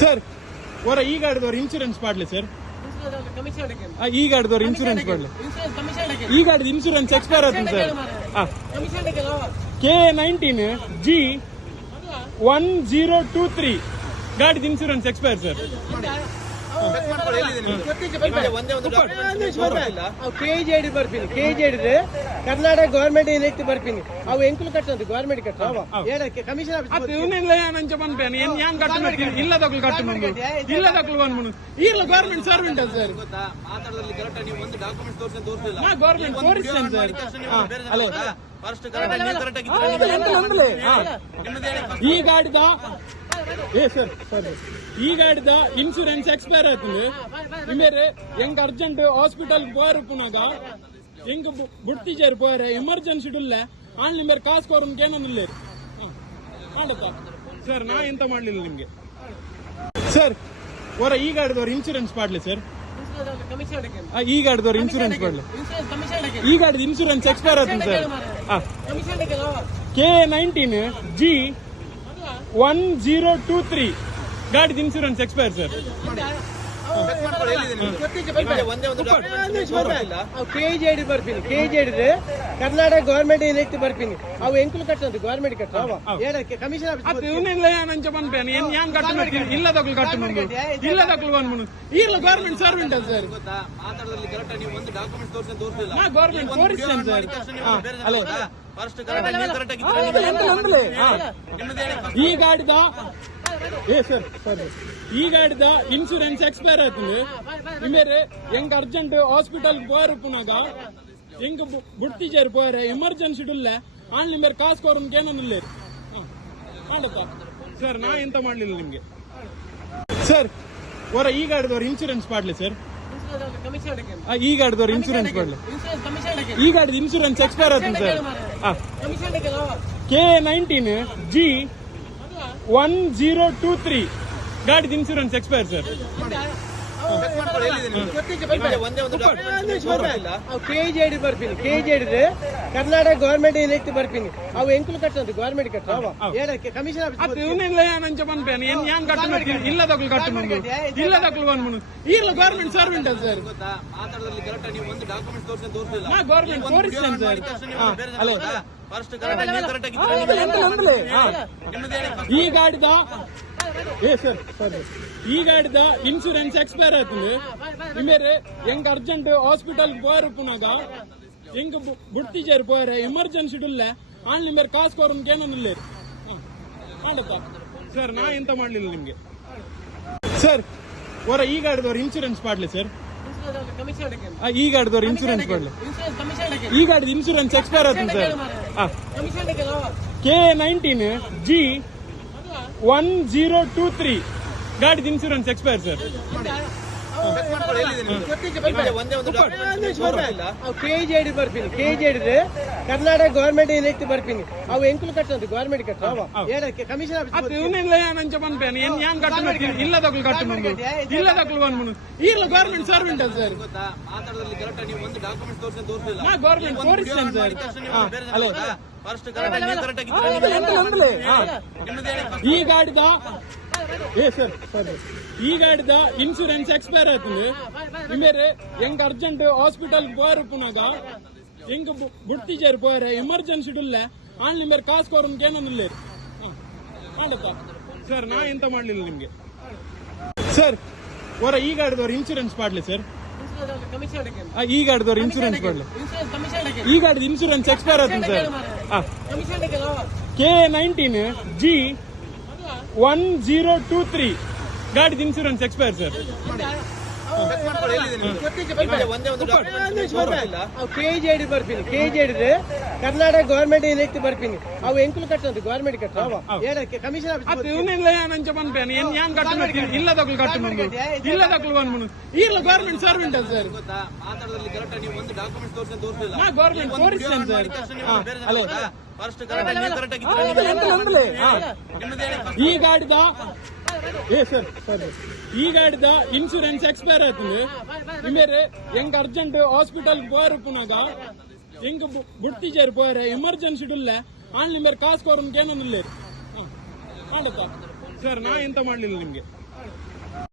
Sir ಅವರ ಈ ಗಾಡಿದವ್ರ insurance ಮಾಡ್ಲಿ ಸರ್ ಈ ಗಾಡಿದವ್ರ ಇನ್ಶೂರೆನ್ಸ್ ಮಾಡ್ಲಿ. ಈ ಗಾಡಿದ ಇನ್ಶೂರೆನ್ಸ್ ಎಕ್ಸ್ಪೈರ್ ಆಗ್ತದೆ sir K nineteen G one zero two three ಗಾಡಿದ insurance expire sir ಬರ್ತೀನಿ ಕೆಜಿಐಡಿ ಕರ್ನಾಟಕ ಗೌರ್ಮೆಂಟ್ ಇಲೆಕ್ಟ್ ಬರ್ತೀನಿ ಅವು ಎಂಕುಲು ಕಟ್ಟಂತ ಗೌರ್ಮೆಂಟ್ ಕಟ್ಟ ಕಮಿಷನ್ ಇವನಿಲ್ಲ ನಂಚ ಯಾನ್ ಕಟ್ಟು ಕಟ್ಟು ಬಂದ್ಮನು ಈರ್ಲ ಗೌರ್ಮೆಂಟ್ ಸರ್ವೆಂಟ್ ಸರ್ ತೋರಿಸಿ ಈ ಗಾಡಿದ ಏ ಸರ್ ಸರ್ ಈ ಗಾಡಿದ ಇನ್ಶೂರೆನ್ಸ್ ಎಕ್ಸ್ಪೈರ್ ಆಯ್ತದೆ ಇಮೇರೆ ಎಂಗ ಅರ್ಜೆಂಟ್ ಹಾಸ್ಪಿಟಲ್ ಪೋಯರು ಪುನಾಗ ಎಂಗ ಬುಡ್ತಿಜೇರು ಪೋಯರೆ ಎಮರ್ಜೆನ್ಸಿ ಡುಲ್ಲ ಕಾಸ್ ನಿಮ್ಮೇರೆ ಕಾಸು ಕೋರನ್ಗೆ ಏನನ್ನಿಲ್ಲ ಸರ್ ನಾ ಎಂತ ಮಾಡ್ಲಿಲ್ಲ ನಿಮ್ಗೆ? ಸರ್ ಹೊರ ಈ ಗಾಡಿದವ್ರು ಇನ್ಶೂರೆನ್ಸ್ ಮಾಡ್ಲಿ ಸರ್ ಈ ಗಾಡಿದವ್ರು ಇನ್ಶೂರೆನ್ಸ್ ಮಾಡ್ಲಿ. ಈ ಗಾಡಿದ ಇನ್ಶೂರೆನ್ಸ್ ಎಕ್ಸ್ಪೈರ್ ಆಯ್ತು sir K nineteen G one zero two three ಗಾಡಿದ insurance expire sir ಒಂದೇ ಐಡಿ ಡಾಕ್ಯುಮೆಂಟ್ ಕೆಜಿ ಬರ್ತೀನಿ. ಕೆಜಿಐಡಿ ಕರ್ನಾಟಕ ಗವರ್ಮೆಂಟ್ ಏನ್ ಬರ್ತೀನಿ. ಅವು ಎಂಕುಲು ಕಟ್ಟೋದು ಗವರ್ಮೆಂಟ್ ಕಟ್ಟ ಹೇಳಕ್ಕೆ ಕಮಿಷನ್ ಅದು ಇವನಿಲ್ಲ ನಂಚ ಪನ್ಪೇನು ಏನ್ ಯಾನ್ ಕಟ್ಟು ಇಲ್ಲದಕ್ಲು ಕಟ್ಟು ಇಲ್ಲ ಗೌರ್ಮೆಂಟ್ ಸರ್ವೆಂಟ್ ಸರ್ ಮಾತಾಡೋದ್ರಲ್ಲಿ ಕರೆಕ್ಟ್ ನೀವು ಒಂದು ಡಾಕ್ಯುಮೆಂಟ್ ತೋರಿಸಿ ತೋರಿಸಿಲ್ಲ. ನಾ ಗೌರ್ಮೆಂಟ್ ತೋರಿಸ್ತೇನೆ ಸರ್ ಈ ಗಾಡಿದ ಈ ಗಾಡಿದ ಇನ್ಶೂರೆನ್ಸ್ ಎಕ್ಸ್ಪೈರ್ ಆಯ್ತದೆ ಇಮೇರೆ ಎಂಗ್ ಅರ್ಜೆಂಟ್ ಹಾಸ್ಪಿಟಲ್ ಪೋಯಾರು ಪುನಾಗ ಎಂಗ್ ಬುಡ್ತಿಜೇರ್ ಪೋಯಾರೆ ಎಮರ್ಜೆನ್ಸಿ ಡುಲ್ಲೆ ಆನ್ ನಿಮ್ಮೇರೆ ಕಾಸು ಕೋರ್ ಏನಿಲ್ಲೇರಿ ಮಾಡಪ್ಪ. ಸರ್ ನಾ ಎಂತ ಮಾಡ್ಲಿಲ್ಲ ನಿಮ್ಗೆ? ಸರ್ ಹೊರ ಈ ಗಾಡಿದವ್ರು ಇನ್ಶೂರೆನ್ಸ್ ಮಾಡ್ಲಿ ಸರ್. ಈ ಗಾಡಿದವ್ರ ಇನ್ಸೂರೆನ್ಸ್ ಕಮಿಷನ್ ಈ ಗಾಡಿದ ಇನ್ಶೂರೆನ್ಸ್ ಎಕ್ಸ್ಪೈರ್ ಆಯ್ತು sir K nineteen G one zero two three ಗಾಡಿದ insurance expire sir document KGID ಬರ್ತೀನಿ ಕೆಜಿಐಡಿ ಕರ್ನಾಟಕ ಗವರ್ಮೆಂಟ್ ಇಲೆಕ್ಟ್ ಬರ್ತೀನಿ ಅವು ಎಂಕುಲು ಕಟ್ಟಂತ ಗವರ್ಮೆಂಟ್ ಕಟ್ಟ ಕಮಿಷನ್ ಯಾನ್ ಕಟ್ಟು ಕಟ್ಟು ಈರ್ಲ ಗೌರ್ಮೆಂಟ್ ಸರ್ವೆಂಟ್ ಸರ್ ಗೌರ್ಮೆಂಟ್ ತೋರಿಸ್ತೇನೆ ಸರ್ ಹಲೋ ಈ ಗಾಡಿದ ಏ ಸರ್ సార్ ఈ గాడిద ఇన్సూరెన్స్ ఎక్స్పైర్ అవుతుంది మీరు ఎంక అర్జెంట్ హాస్పిటల్ పోయారుకున్నాక ఇంక గుర్తి చేరి పోయారు ఎమర్జెన్సీ ఉల్లే ಆನ್ಲಿ ಮೇಲೆ ಕಾಸು ಕೋರನ್ಗೆ ಸರ್ ನಾ ಎಂತ ಮಾಡ್ಲಿಲ್ಲ ನಿಮಗೆ? ಸರ್ ಹೊರ ಈ ಗಾಡಿದವ್ರು ಇನ್ಶೂರೆನ್ಸ್ ಮಾಡ್ಲಿ ಸರ್ ಈ ಗಾಡಿದವ್ರು ಇನ್ಶೂರೆನ್ಸ್ ಮಾಡ್ಲಿ. ಈ ಗಾಡಿದ ಇನ್ಶೂರೆನ್ಸ್ ಎಕ್ಸ್ಪೈರ್ ಆಗ್ತದೆ sir K nineteen G one zero two three ಗಾಡಿದ insurance expire sir ಒಂದೇ ಐಡಿ ಬರ್ತೀನಿ KG KGID Karnataka government elect ಬರ್ತೀನಿ? ಅವು ಎಂಕುಲು ಕಟ್ಟಂತ ಕಟ್ಟ ಹೇಳಕ್ಕೆ ಕಮಿಷನ್ ಅದು ಇವನಿಲ್ಲ ನಂಚ ಪನ್ಪೇನು ಏನ್ ಯಾನ್ ಕಟ್ಟು ಇಲ್ಲದಕ್ಲು ಕಟ್ಟು ಇಲ್ಲ ಗೌರ್ಮೆಂಟ್ ಸರ್ವೆಂಟ್ ಅಲ್ಲ ಸರ್ ಮಾತಾಡೋದ್ರಲ್ಲಿ ಕರೆಕ್ಟ್ ನೀವು ಒಂದು ಡಾಕ್ಯುಮೆಂಟ್ ತೋರಿಸಿ ತೋರಿಸಿಲ್ಲ ನಾ ಗೌರ್ಮೆಂಟ್ ತೋರಿಸ್ತೇನೆ ಸರ್ ಈ ಗಾಡಿದ ಏ ಸರ್ ಈ ಗಾಡಿ ਦਾ ಇನ್ಶೂರೆನ್ಸ್ ಎಕ್ಸ್ಪೈರ್ ಆಗಿದೆ ಇಮೇರೆ ಹೆಂಗ್ ಅರ್ಜೆಂಟ್ ಹಾಸ್ಪಿಟಲ್ ಗೋಯರ್ ಪುನಗಾ ಹೆಂಗ್ ಬುಟ್ಟಿ చేರ್ ಬಾರಾ ಎಮರ್ಜೆನ್ಸಿ ಟುಲ್ಲಾ ಆನ್ ನೇಮರ್ ಕಾಸ್ ಕೊರೋಂಗೆ ಏನನಿಲ್ಲ ಮಾಣಪ್ಪ ಸರ್ ನಾ ಎಂತ ಮಾಡ್ಲಿಲ್ಲ ನಿಮ್ಗೆ? ಸರ್ ಹೊರ ಈ ಗಾಡಿ ಇನ್ಶೂರೆನ್ಸ್ ಮಾಡ್ಲಿ ಸರ್. ಈ ಗಾಡಿ ಈ ಗಾಡಿ ದವರ ಇನ್ಶೂರೆನ್ಸ್ ಮಾಡ್ಲಿ ಈ ಗಾಡಿ ಇನ್ಶೂರೆನ್ಸ್ ಎಕ್ಸ್ಪೈರ್ ಆಗಿದೆ sir. K nineteen G one zero two three ಗಾಡಿದ insurance expire sir ಒಂದೇ ಒಂದು ಡಾಕ್ಯುಮೆಂಟ್ ಕೆಜಿ ಬರ್ತೀನಿ ಕೆಜಿಐಡಿ ಕರ್ನಾಟಕ ಗವರ್ಮೆಂಟ್ ಏನ್ ಬರ್ತೀನಿ? ಅವು ಎಂಕುಲು ಕಟ್ಟೋದು ಗವರ್ಮೆಂಟ್ ಕಟ್ಟೋ ಹೇಳಕ್ಕೆ ಕಮಿಷನ್ ನಂಚ ಏನ್ ಯಾನ್ ಕಟ್ಟು ಕಟ್ಟು ಇಲ್ಲ ಬಂದ್ಮನು ಈರ್ಲ ಗೌರ್ಮೆಂಟ್ ಸರ್ವೆಂಟ್ ಅಲ್ಲ ಸರ್. ಮಾತಾಡೋದ್ರಲ್ಲಿ ಕರೆಕ್ಟ್ ನೀವು ಒಂದು ಡಾಕ್ಯುಮೆಂಟ್ ತೋರಿಸಿ ತೋರಿಸಿಲ್ಲ. ನಾ ಗೌರ್ಮೆಂಟ್ ತೋರಿಸ್ತೇನೆ ಸರ್. ಅಲ್ಲ ಫಸ್ಟ್ ಕರೆಕ್ಟ್ ನೀವು ಕರೆಕ್ಟ್ ಈ ಗಾಡಿದ ಏ, ಸರ್ ಸರ್. ಈಗ ಹಿಡ್ದ ಇನ್ಶೂರೆನ್ಸ್ ಎಕ್ಸ್ಪೈರ್ ಆಯ್ತದೆ ಇಮೇರೆ ಹೆಂಗ್ ಅರ್ಜೆಂಟ್ ಹಾಸ್ಪಿಟಲ್ ಪೋರ್ ಪುನಾಗ, ಹೆಂಗ್ ಗುಡ್ತಿಜೇರ್ ಪೋರೆ ಎಮರ್ಜೆನ್ಸಿ ಡುಲ್ಲೆ ಆನ್ಲಿ ಮೇರೆ ಕಾಸು ಕೋರನ್ಗೆ ಏನನ್ನಿಲ್ಲ ಮಾಡತ್ತಾ ಸರ್, ನಾ ಎಂತ ಮಾಡ್ಲಿಲ್ಲ ನಿಮ್ಗೆ?